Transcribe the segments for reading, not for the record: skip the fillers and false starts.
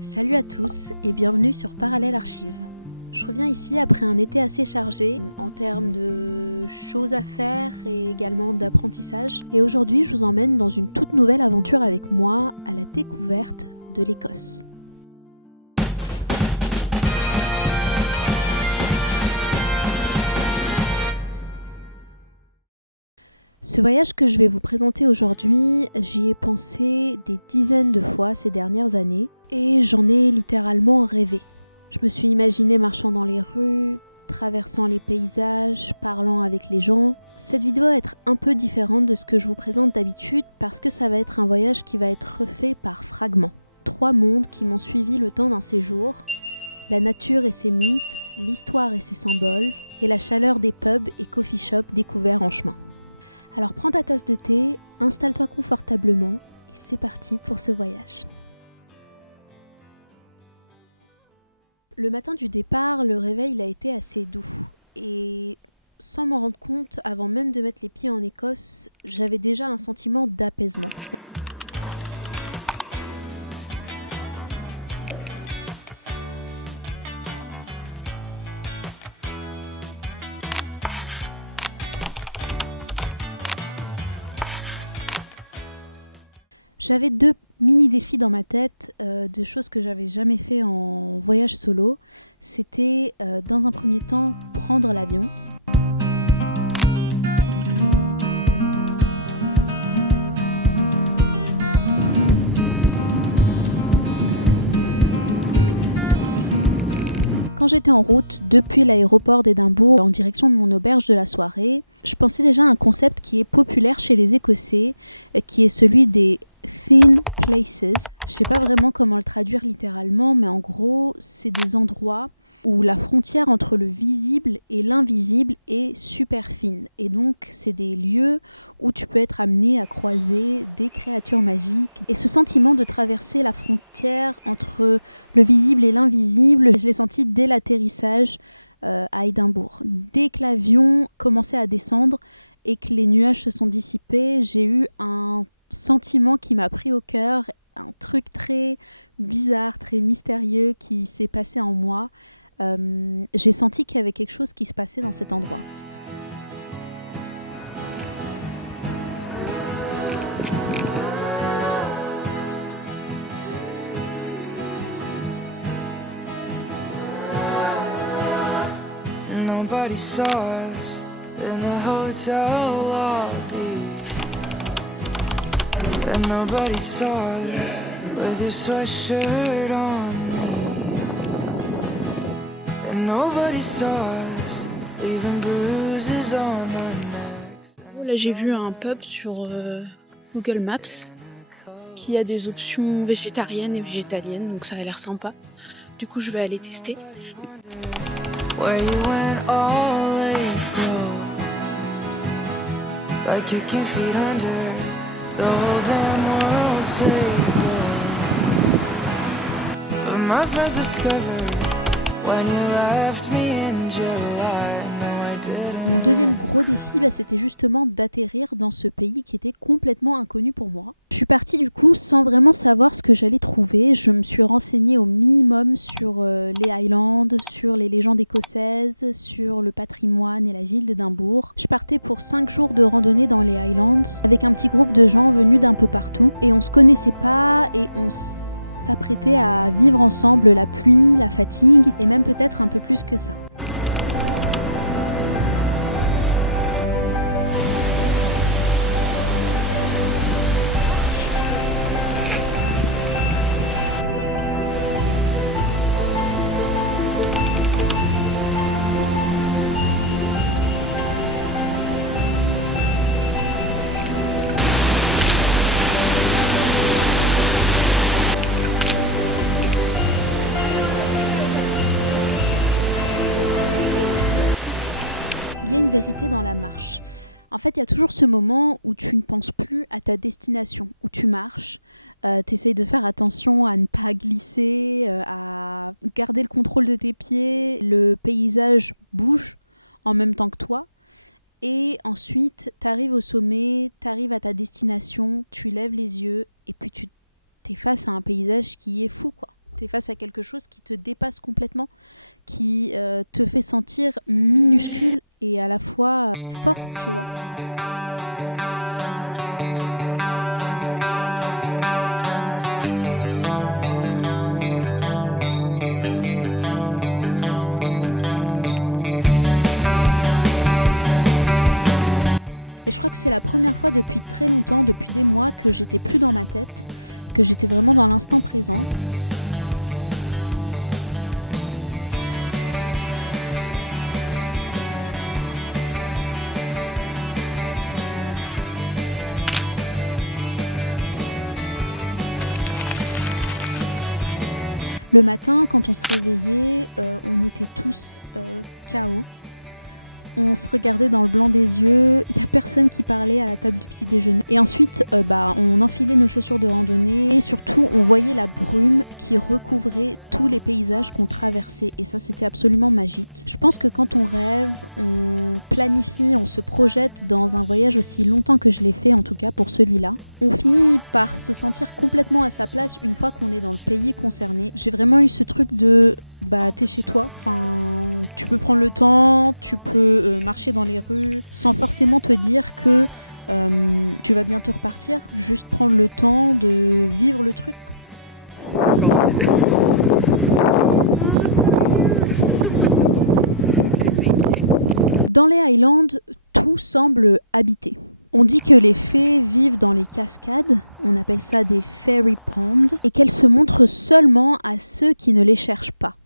Salut à tous et bienvenue sur Parallèle Archive. Je reviens ici après un été assez chargé en termes de choses à faire et également d'apprentissage. Et aujourd'hui, je vous emmène dans une toute nouvelle aventure avec moi à la découverte de l'Écosse. Ce voyage que je vais vous présenter aujourd'hui, j'y ai pensé des dizaines de fois ces dernières années et j'en ai littéralement rêvé. Je me suis imaginée marchant dans les rues, traversant les paysages, parlant avec les gens. Cette vidéo va être un peu différente de ce que je vous présente d'habitude parce que ça va être un voyage qui va être refait par fragments. 3 mondes qui m'ont suivi le temps d'un séjour. La nature et ses mythes, l'histoire et ses symboles, et la chaleur des pubs et coffee shops découverts en chemin. Alors prends ta tasse de thé, installe-toi confortablement et c'est parti pour ce voyage. Le matin du départ, le réveil il a été assez doux et sans m'en rendre compte, avant même de mettre les pieds en Écosse, j'avais déjà un sentiment d'apaisement. J'avais 2 mini-défis dans ma tête, de choses que j'avais jamais fait en voyage solo. C'était, dans un premier temps, prendre l'avion. Quand j'étais en route depuis l'aéroport d'Édimbourg en direction de mon auberge de la soirée, je pensais déjà à un concept qui est populaire chez les Écossais, qui est celui des thin places. Je sais pas vraiment comment le traduire littéralement, mais en gros, c'est des endroits où la frontière entre le visible et l'invisible est super fine. Et donc, c'est des lieux où tu peux être amené à croiser des créatures magiques. Et ce sentiment de traverser la frontière entre le visible et l'invisible, je l'ai senti dès l'atterrissage à Édimbourg. Dès que l'avion commençait à descendre et que les nuages se sont dissipés, j'ai eu un sentiment qui m'a pris au cœur, un truc très bizarre, très mystérieux qui s'est passé en moi. J'ai senti qu'il y avait quelque chose qui se passait dans cet endroit. Nobody saw us in the hotel lobby, and nobody saw us with your sweatshirt on me, and nobody saw us leaving bruises on our necks. Là, j'ai vu un pub sur Google Maps qui a des options végétariennes et végétaliennes, donc ça a l'air sympa. Du coup, je vais aller tester. Where you went all April, like kicking feet under the whole damn world's table. But my friends discovered when you left me in July. No, I didn't. Mon deuxième gros défi, c'était justement d'atterrir dans ce pays qui était complètement inconnu pour moi. Je suis partie du coup sans vraiment savoir ce que j'allais trouver. Je me suis renseignée au minimum sur les Highlands, sur les légendes écossaises, sur le patrimoine et la ville d'Édimbourg. Je partais pour 5 jours de randonnée dans les Highlands avec un petit groupe de gens venus d'un peu partout. Et on se connaissait pas et on s'apprêtait à vivre ensemble la pluie, la fatigue et même peut-être un peu plus que ça. Il y a une vérité dans la marche. En fait, il y a toujours ce moment où tu ne penses plus à ta destination, où tu marches, tu essayes de faire attention à ne pas glisser, à garder le contrôle de tes pieds, le paysage bouge en même temps que toi. Et ensuite, tu arrives au sommet, tu arrives à ta destination, tu lèves les yeux et puis tu t'es face à un paysage qui est fou, quoi. Tu es face à quelque chose qui te dépasse complètement, qui te fait sentir minuscule et à la fois fort, tu vois. Et je crois que c'est la première fois depuis très longtemps, depuis des mois, que j'étais plus dans ma tête, que j'étais vraiment dans l'instant présent. Le matin, quand on se réveillait, on était tous KO. On se regardait dans le blanc des yeux, il n'y a personne qui parlait à la table du petit déjeuner. Et ensuite, on enfilait nos chaussures de randonnée et surtout, on voyait la brume qui recouvrait tous les paysages qu'on traversait. Et ça, c'était absolument magique. Je pense que quand on rêve, on planifie, on se projette dans un voyage aussi longtemps que je l'ai fait, en tout cas pour celui-là. On finit par se sentir complètement à sa place une fois qu'on est dans le pays concerné. J'ai vraiment eu ce truc de... t'es chez toi, tu peux prendre le temps, tu peux marcher dans les rues sans forcément te dire que tu vas bientôt repartir, juste prendre le temps de vivre le truc. Dans les Highlands, tout semble habité. On dit que les fées vivent dans les cascades, on appelle ça des fairy ponds, et qu'elles se montrent seulement à ceux qui ne les cherchent pas.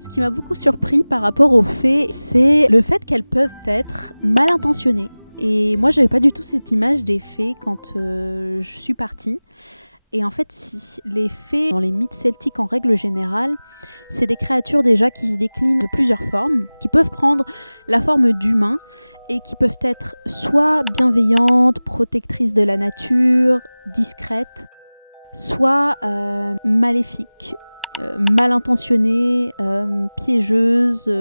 Ce qui m'a beaucoup surpris par rapport aux fées, c'est le fait qu'elles peuvent être mal intentionnées. Et moi, j'avais pas du tout cette image des fées quand je suis partie. Et en fait, si. Les fées, dans les mythes celtiques en règle générale, c'est des créatures déjà qui se déclinent de plusieurs formes, qui peuvent prendre la forme d'humains et qui peuvent être soit bienveillantes, protectrices de la nature, discrètes, soit maléfiques, mal intentionnées, piégeuses.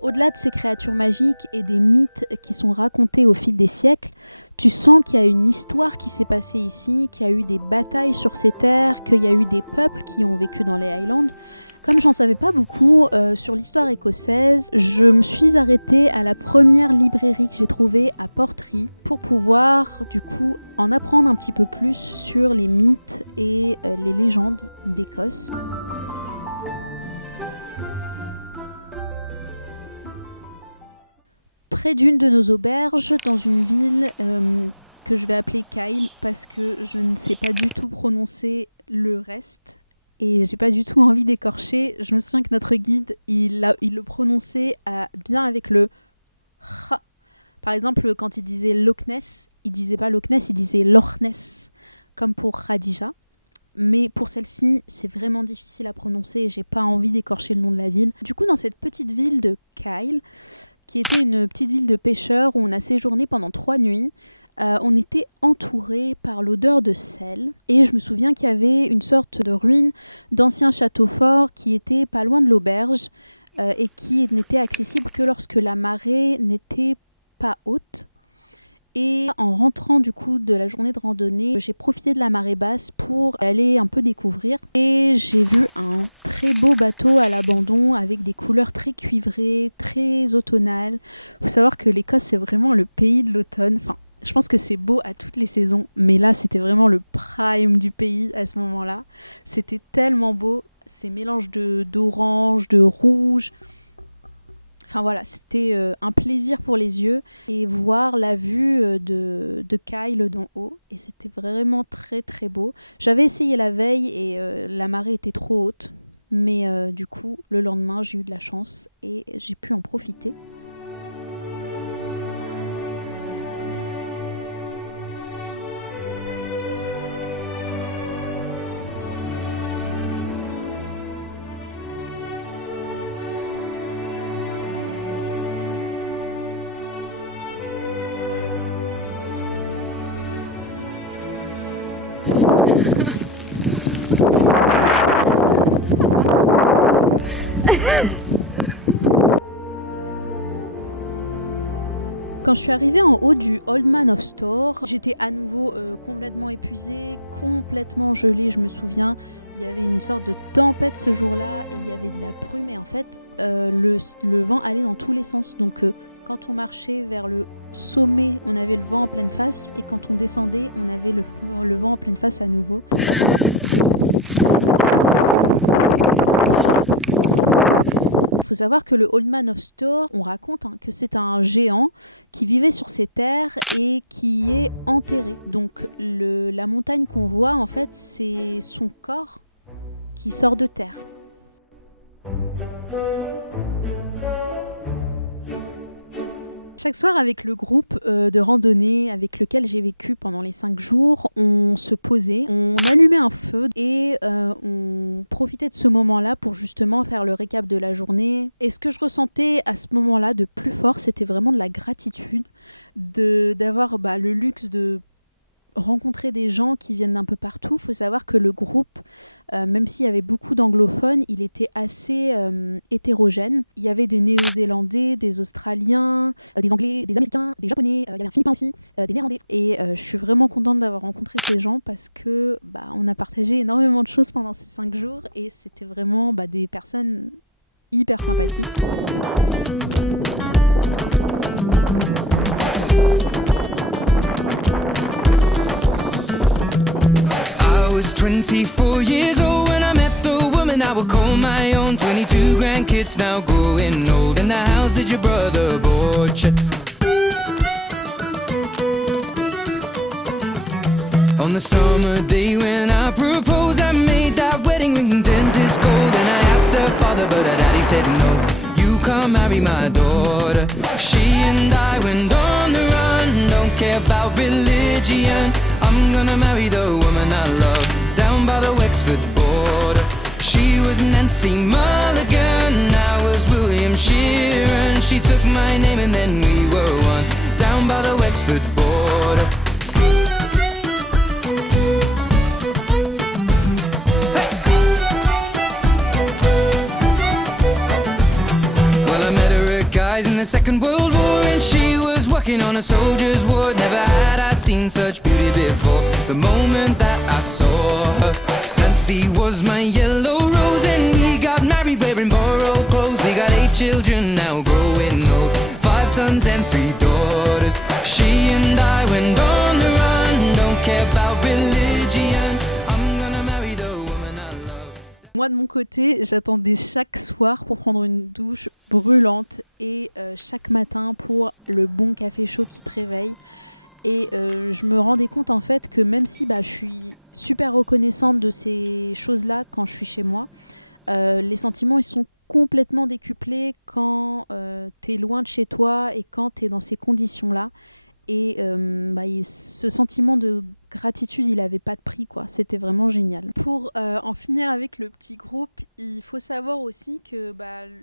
Au-delà de ces créatures magiques et des mythes qui sont racontés au fil des siècles, tu sens qu'il y a une histoire qui s'est passée ici, qu'il y a eu des batailles sur ces terres, qu'il y a eu des peuples qui ont vécu dans les Highlands. Comme j'en savais pas beaucoup sur l'histoire écossaise, je me suis arrêtée à la première librairie que j'ai trouvée à Portree pour pouvoir du coup en apprendre un petit peu plus sur les mythes et les légendes d'Écosse. Près d'une de nos auberges, dans une ville que je vais appeler Kyle parce que je ne sais pas du tout prononcer le reste et j'ai pas du tout envie d'écorcher. Je me souviens que notre guide, il le prononçait bien avec le H. Par exemple, quand il disait Loch Ness, il disait pas Loch Ness, il disait Loch Ness, comme pour Khadija. Mais pour celle-ci, c'est vraiment difficile à prononcer et j'ai pas envie d'écorcher le nom de la ville. Du coup, dans cette petite ville de Kyle, qui était une petite ville de pêcheurs où on a séjourné pendant 3 nuits. On était entouré par l'odeur de sel et je me souviens qu'il y avait une sorte de ruine d'anciens châteaux forts qui était pas loin de l'auberge et qui n'était accessible que lorsque la marée n'était pas haute. Et en rentrant du coup de la journée de randonnée, j'ai profité de la marée basse pour aller un peu découvrir. Et j'ai vu un très beau bateau à l'abandon avec des couleurs très cuivrées, très automnales. Il faut savoir que l'Écosse, c'est vraiment le pays de l'automne. Enfin, je pense que c'est beau à toutes les saisons, mais là, c'était vraiment le prime du pays à ce moment-là. C'était tellement beau, ces mélanges d'orange, de rouge. Enfin voilà, c'était un plaisir pour les yeux et voir la vue de Kyle d'en haut. Et c'était vraiment très très beau. J'avais essayé la veille et la marée était trop haute. Mais du coup, le lendemain, j'ai eu de la chance et j'ai pu en profiter. Quand je suis arrivée en haut du Old Man of Store, j'étais à nouveau complètement épuisée, complètement gelée, je me souviens. Il y avait une sorte de tempête ce jour-là et il y avait de la brume et en fait le vent allait dans tous les sens. Donc quand on marchait vers le sommet, on avait le vent en pleine face et quand on descendait, on avait le vent en pleine face à nouveau. Il faut savoir que le Old Man of Store, on raconte que c'est un géant qui vivait sur ces terres et qui est enterré. Donc la montagne qu'on voit, en fait, c'est son corps qui sort de terre. Chaque soir, avec le groupe de randonnée avec lequel j'ai vécu pendant les 5 jours, on se posait, on allumait un feu et on profitait de ce moment-là pour justement faire le récap de la journée. Et ce que je ressentais à ce moment-là de plus fort, c'était vraiment de la gratitude, d'avoir le luxe de rencontrer des gens qui viennent d'un peu partout. Il faut savoir que le groupe, même s'il y avait beaucoup d'anglophones, il était assez hétérogène. Il y avait des Néo-Zélandais, des Australiens, des Anglais, des Américains, des Japonais, il y avait un Philippin aussi, des Néerlandais. Et je suis vraiment contente d'avoir rencontré ces gens parce que on a partagé énormément de choses pendant ces 5 jours et c'était vraiment des personnes hyper sympathiques. I was 24 years old when I met the woman I would call my own. 22 grandkids now growing old. In the house that your brother bought you. On the summer day when I proposed, I made that wedding ring dentist gold. And I asked her father, but her daddy said no. You can't marry my daughter. She and I went on the run. Don't care about religion. I'm gonna marry the woman I love down by the Wexford border. She was Nancy Mulligan, I was William Sheeran. She took my name and then we were one down by the Wexford border. Well, I met her at Guy's in the Second World War and she was working on a soldier's ward. Never had I seen such beauty before. The moment that I saw her, Nancy was my yellow rose and we got married wearing borrowed clothes. We got 8 children now growing old, 5 sons and 3 daughters. She and I went on the run. Don't care about religion. I'm gonna marry the woman I love. Moi de mon côté, j'attendais chaque soir pour prendre une douche brûlante et chaque matin pour le bon café chaud qui te réveille. Et je me rendais compte en fait que même si je suis super reconnaissante de ces choses-là quand je suis chez moi, les sentiments ils sont complètement décuplés quand t'es loin de chez toi et quand t'es dans ces conditions-là. Et ce sentiment de gratitude, il n'avait pas de prix, quoi. C'était vraiment génial. Pour en finir avec le petit groupe, il faut savoir aussi que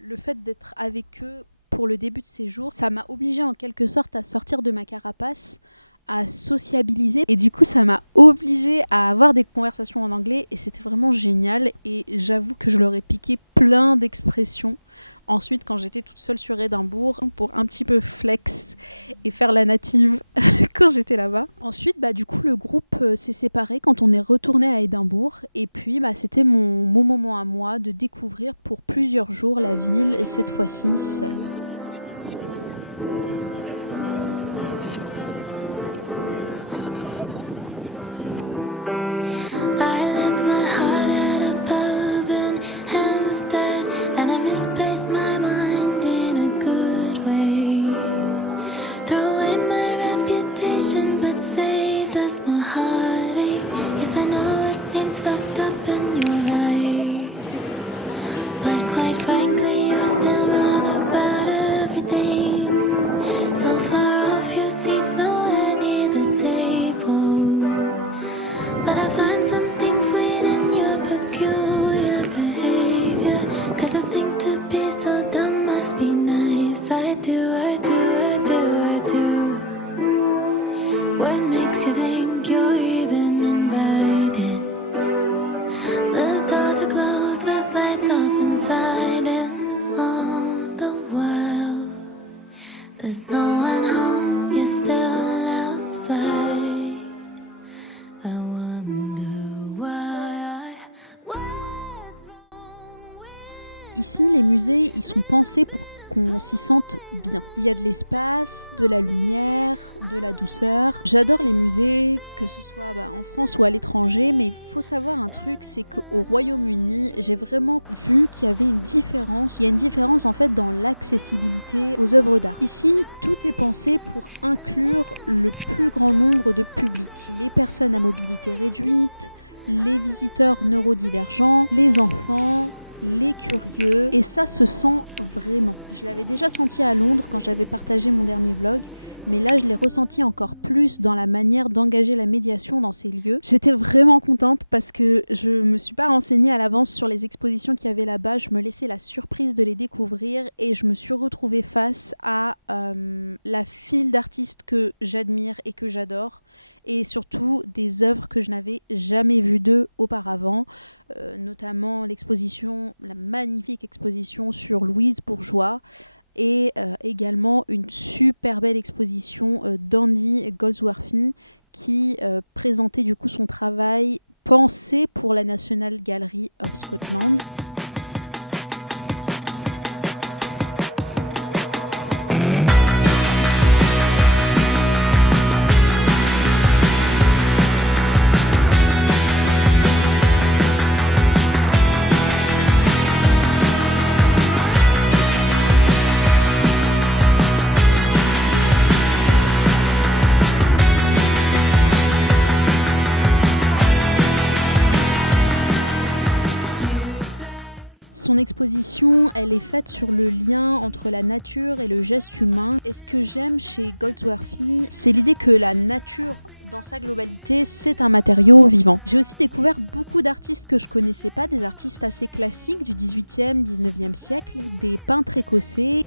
le fait d'être avec eux pour le début de ces jours, ça m'a obligée en quelque sorte à sortir de ma carapace, à sociabiliser. Et du coup, ça m'a obligée à avoir des conversations en anglais et c'était vraiment génial. Et j'avoue que je leur ai piqué plein d'expressions. Ensuite, quand j'étais toute seule sur Édimbourg, pour un petit peu flex et faire la native quand j'étais là-bas. Ensuite, du coup, le groupe s'est séparé quand on est retourné à Édimbourg. Et puis, c'était mon moment à moi de découvrir pour plusieurs jours la ville, et cette fois-ci seule. I left my heart at a pub in Hampstead, and I misplaced my mind in a good way. Throw away my reputation, but saved us more heartache. Yes, I know it seems fucked up and you're right, but quite frankly, you're still wrong about it. Ici, les musées, ils sont pensés pour qu'on s'y sente bien. Il y a de l'espace, de la lumière, de la douceur. J'adore les musées, que ce soit en France ou à l'étranger, mais il faut savoir un truc, c'est qu'au Royaume-Uni, j'ai vraiment vu qu'il y avait une différence. Il y a une différence en fait dans l'accessibilité aux œuvres d'art. Ici, tout est pensé pour inclure le plus grand nombre de publics. Les personnes à mobilité réduite, les visiteurs neurodivergents, les enfants, les curieux, et ça se sent vraiment. Je l'avais déjà senti à Londres quand j'avais partagé mon dernier vlog, mais là je l'ai ressenti encore plus dans la manière d'engager la médiation dans ces lieux. J'étais vraiment contente parce que je me suis pas renseignée à l'avance sur les expositions qu'il y avait là-bas, je me laissais la surprise de les découvrir et je me suis retrouvée face à la file d'artistes que j'admire et que j'adore, et surtout des œuvres que je n'avais jamais vues d'eux auparavant, notamment la magnifique exposition sur Louise Bourgeois, et également une super belle exposition d'Andy Goldsworthy qui présentait du coup son travail pensé pour la National Gallery of Scotland. Son exposition, elle est faite sur le lien entre la nature et le geste humain. Et ce que j'aime chez Goldsworthy, c'est l'idée que la nature, dans sa globalité, c'est un matériau vivant. J'ai aussi découvert beaucoup d'artistes que je connaissais pas, des artistes assez classiques du 18e, 19e siècle, des peintres écossais.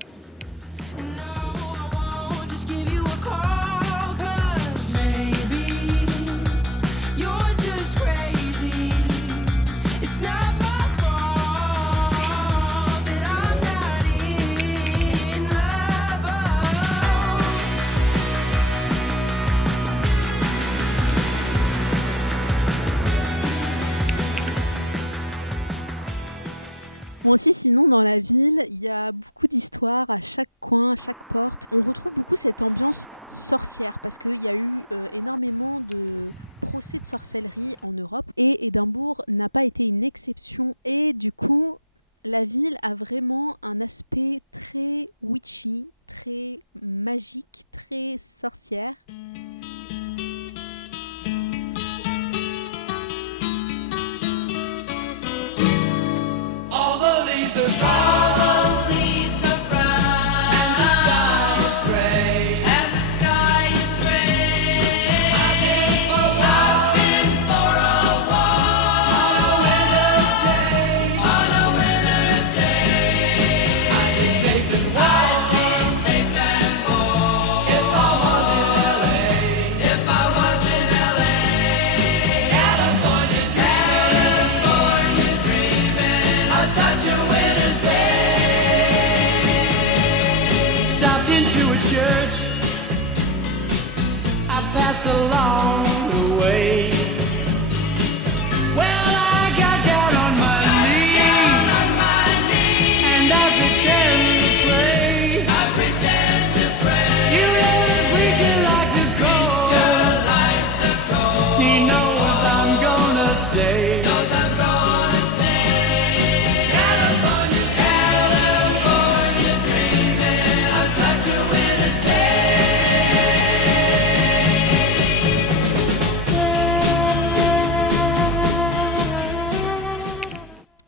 Bon, aussi, sinon, dans la ville, il y a beaucoup d'histoires à chaque coin, à chaque porte. On retrouve beaucoup cette ambiance sorcière parce qu'il y a eu énormément de procès de sorcellerie en Europe et Édimbourg n'a pas été une exception. Et du coup, la ville a vraiment un aspect très witchy, très magique, très sorcière.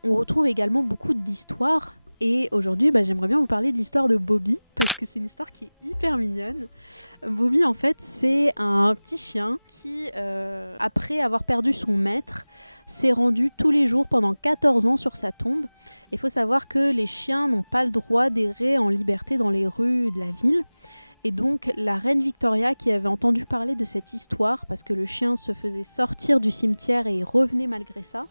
On retrouve également beaucoup d'histoires et aujourd'hui j'aimerais bien vous parler de l'histoire de Bobby parce que c'est une histoire qui est hyper mignonne. Bobby en fait c'est un petit chien qui après avoir perdu son maître s'est rendu tous les jours pendant 14 ans sur sa tombe. Il faut savoir que les chiens n'ont pas le droit d'errer en liberté dans les rues de la ville. Et donc la reine Victoria qui avait entendu parler de cette histoire parce que le chien se faisait sortir du cimetière et revenait malgré ça,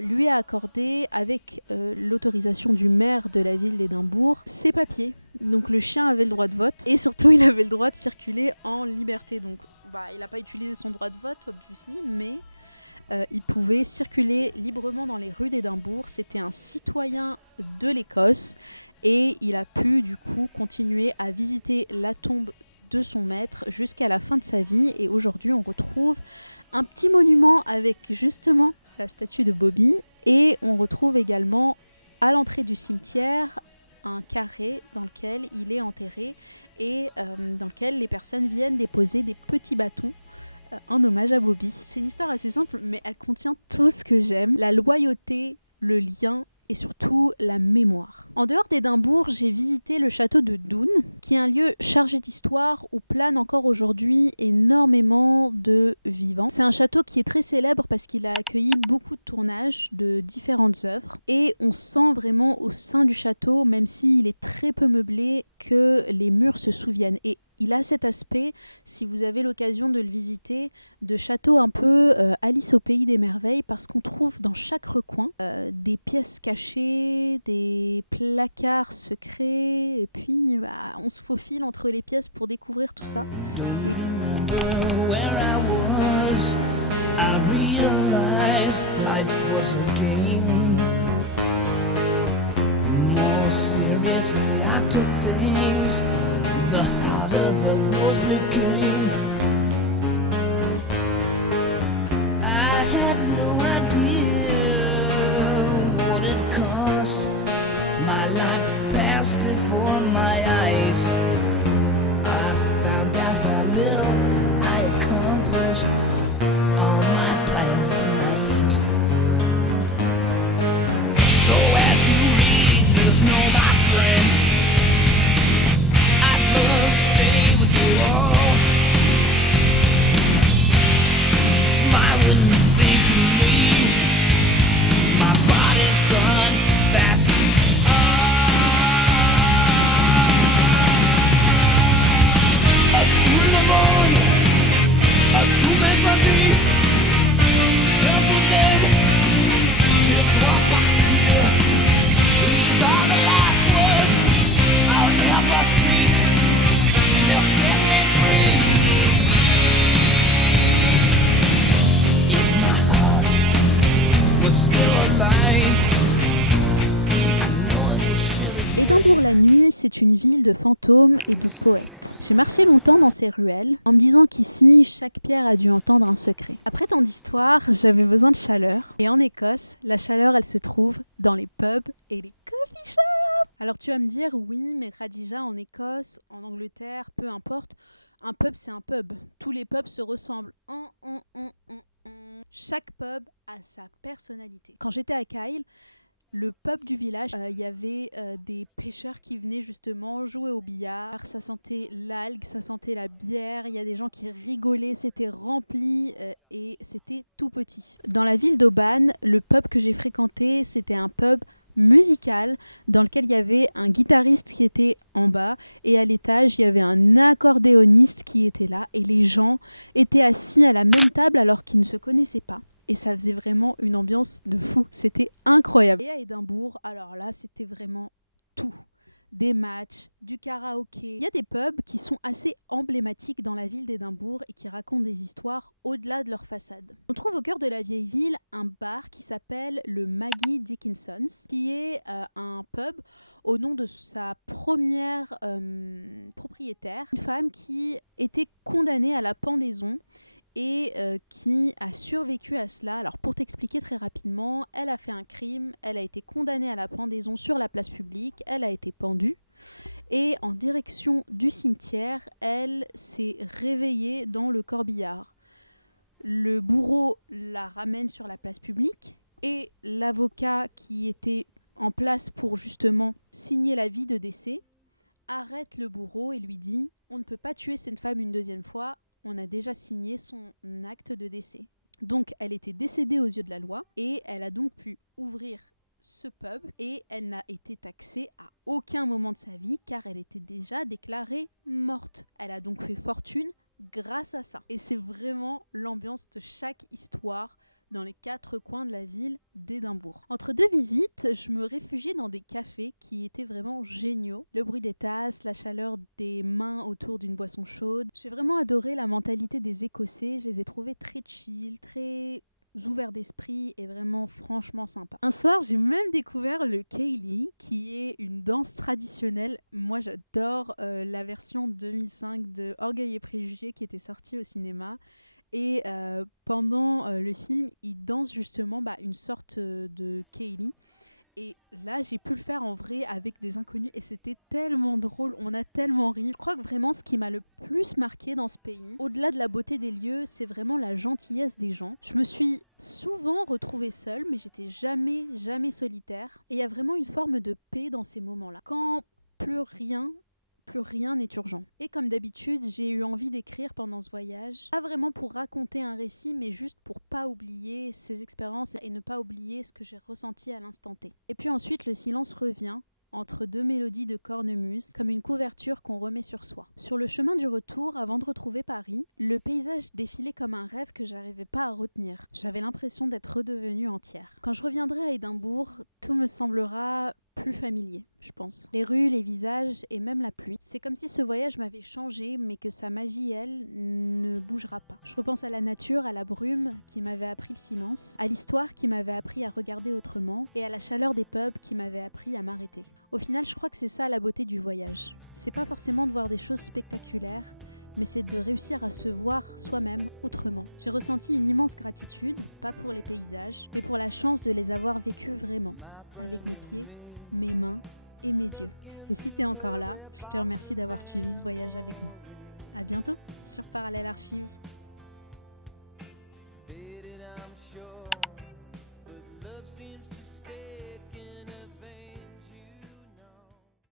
lui a accordé, avec l'autorisation du maire de la ville d'Édimbourg, ses papiers. Donc le chien avait le droit de vote et surtout il avait le droit de circuler en liberté. Donc il n'a pas utilisé son droit de vote, obviously, mais il pouvait circuler librement dans les rues d'Édimbourg. C'était un citoyen de l'Écosse et il a pu du coup continuer à visiter la tombe de son maître jusqu'à la fin de sa vie. Et aujourd'hui, on retrouve un petit monument avec justement la statue de Bobby. Et on retrouve également à l'entrée du cimetière un carré dans lequel il est enterré et dans lequel les personnes viennent déposer des petits bâtons en hommage à Bobby. C'est une histoire assez simple, mais elle contient tout ce que j'aime. La loyauté, le lien et surtout la mémoire. En dehors d'Édimbourg, j'ai visité le château de Doune, qui est un lieu chargé d'histoire où planent encore aujourd'hui énormément de vivants. C'est un château qui est très célèbre parce qu'il a accueilli beaucoup de tournages de différentes œuvres et on sent vraiment au sein du château, même s'il est très peu meublé, que les murs se souviennent. Et il a cet aspect, si vous avez l'occasion de le visiter, de château un peu Alice au pays des merveilles, parce qu'on trouve dans chaque recoin des pièces cachées, des placards secrets, et puis on se faufile entre les pièces pour découvrir tout ça. Don't remember where I was. I realized life was a game. More serious I took things, the harder the most became. I had no idea what it cost. My life passed before my eyes. I found out how little I accomplished. All my plans tonight. So as you read this, know my friends, I'd love to stay with you all. Smile when you leave for me. My body's gone, that's all. À tout le monde, à tous mes amis, je vous aime, je dois partir. These are the last words I'll never speak. They'll set me free. If my heart was still alive, I know it would shiver. Édimbourg la nuit, c'est une ville de fantômes et de poètes. J'ai marché longtemps dans ces ruelles en me disant qu'ici, chaque pierre a dû entendre un secret. Après tant d'histoires, j'avais besoin de chaleur. Et en Écosse, la chaleur, elle se trouve dans les pubs et les coffee shops. Alors tu vas me dire, oui, mais Khadija, en Écosse, en Angleterre, peu importe, un pub, c'est un pub. Tous les pubs se ressemblent. Chaque pub a sa personnalité. Quand j'étais à Kyle, le pub du village, il y avait des pêcheurs qui venaient justement jouer au billard. Ça sentait l'algue, ça sentait la bière. Il y a des gens qui rigolaient, c'était rempli et c'était tout petit. Dans la ville d'Auban, le pub que j'ai fréquenté, c'était un pub musical dans lequel il y avait un guitariste qui était en bas et à l'étage, il y avait un accordéoniste qui était là et les gens étaient assis à la même table alors qu'ils ne se connaissaient pas. Et ça faisait vraiment une ambiance de fou. C'était incroyable. Et à Édimbourg, alors là, c'était vraiment tout. Des matchs, du karaoké. Il y a des pubs qui sont assez emblématiques dans la ville d'Édimbourg et qui racontent des histoires au-delà de leur façade. On trouve au cœur de la vieille ville un bar qui s'appelle le Maggie Dickinson's, qui est un pub au nom de sa première propriétaire, une femme qui était condamnée à la pendaison et qui a survécu à cela. Alors pour t'expliquer très rapidement, elle a fait un crime, elle a été condamnée à la pendaison sur la place publique, elle a été pendue et en direction du cimetière, elle s'est réveillée dans le corbillard. Le bourreau la ramène sur la place publique et l'avocat qui était en place pour justement signer l'avis de décès arrête le bourreau et lui dit « On ne peut pas tuer cette femme une deuxième fois, on a déjà signé son acte de décès. » Donc elle était décédée aux yeux de la loi et elle a donc pu ouvrir ce pub et elle n'a été taxée à aucun moment de sa vie car elle était déjà déclarée morte. Elle a donc fait fortune grâce à ça. Et c'est vraiment l'ambiance de chaque histoire dans les 4 coins de la ville d'Édimbourg. Entre 2 visites, je me réfugiais dans des cafés qui étaient vraiment géniaux. Le bruit des tasses, la chaleur des mains autour d'une boisson chaude. J'ai vraiment adoré la mentalité des Écossais. Je les ai trouvés très chill, très ouverts d'esprit et vraiment franchement sympa. Un soir, j'ai même découvert le Ceilidh, qui est une danse traditionnelle. Moi, j'adore la version 2005 de Orgueil et Préjugés qui était sortie au cinéma. Et pendant le film, ils dansent justement une sorte de Ceilidh. Et là, j'ai pu le faire en vrai avec des inconnus et c'était tellement drôle, on a tellement ri. Je crois que vraiment ce qui m'a le plus marqué dans ce pays, au-delà de la beauté des lieux, c'est vraiment la gentillesse des gens. Je me suis souvent retrouvée seule, mais j'étais jamais solitaire. Et il y a vraiment une forme de paix dans ces moments-là. Quand plus rien n'est urgent. Et comme d'habitude, j'ai eu envie d'écrire pendant ce voyage. Pas vraiment pour raconter un récit, mais juste pour pas oublier ces expériences et ne pas oublier ce que j'ai ressenti à l'instant T. Et puis ensuite, le silence revient entre deux mélodies de cornemuse, comme une couverture qu'on remet sur soi. Sur le chemin du retour, avant de retrouver Paris, le paysage défilait comme un rêve que j'arrivais pas à retenir. J'avais l'impression d'être redevenue entière. Quand je reviendrai à Édimbourg, tout me semblera plus familier, je pense. Les rues, les visages et même la pluie. C'est comme si ce voyage m'avait changé, mais que sa magie, elle, ne bougera pas. Je repense à la nature, à la brume qui m'avait appris le silence, à l'histoire qui m'avait appris à regarder autrement, et à la chaleur des pubs qui m'avait appris à m'arrêter. Au final, je crois que c'est ça la beauté du voyage. C'est pas forcément de voir des choses spectaculaires, mais c'est de réussir à se voir soi-même autrement. J'ai ressenti une immense gratitude, pas pour les paysages, mais pour la chance de les avoir vécus vraiment, avec mes pieds, mes mains et mes yeux. Et si t'es encore là, je te remercie d'avoir suivi ce voyage avec moi. À bientôt sur Parallèle Archive.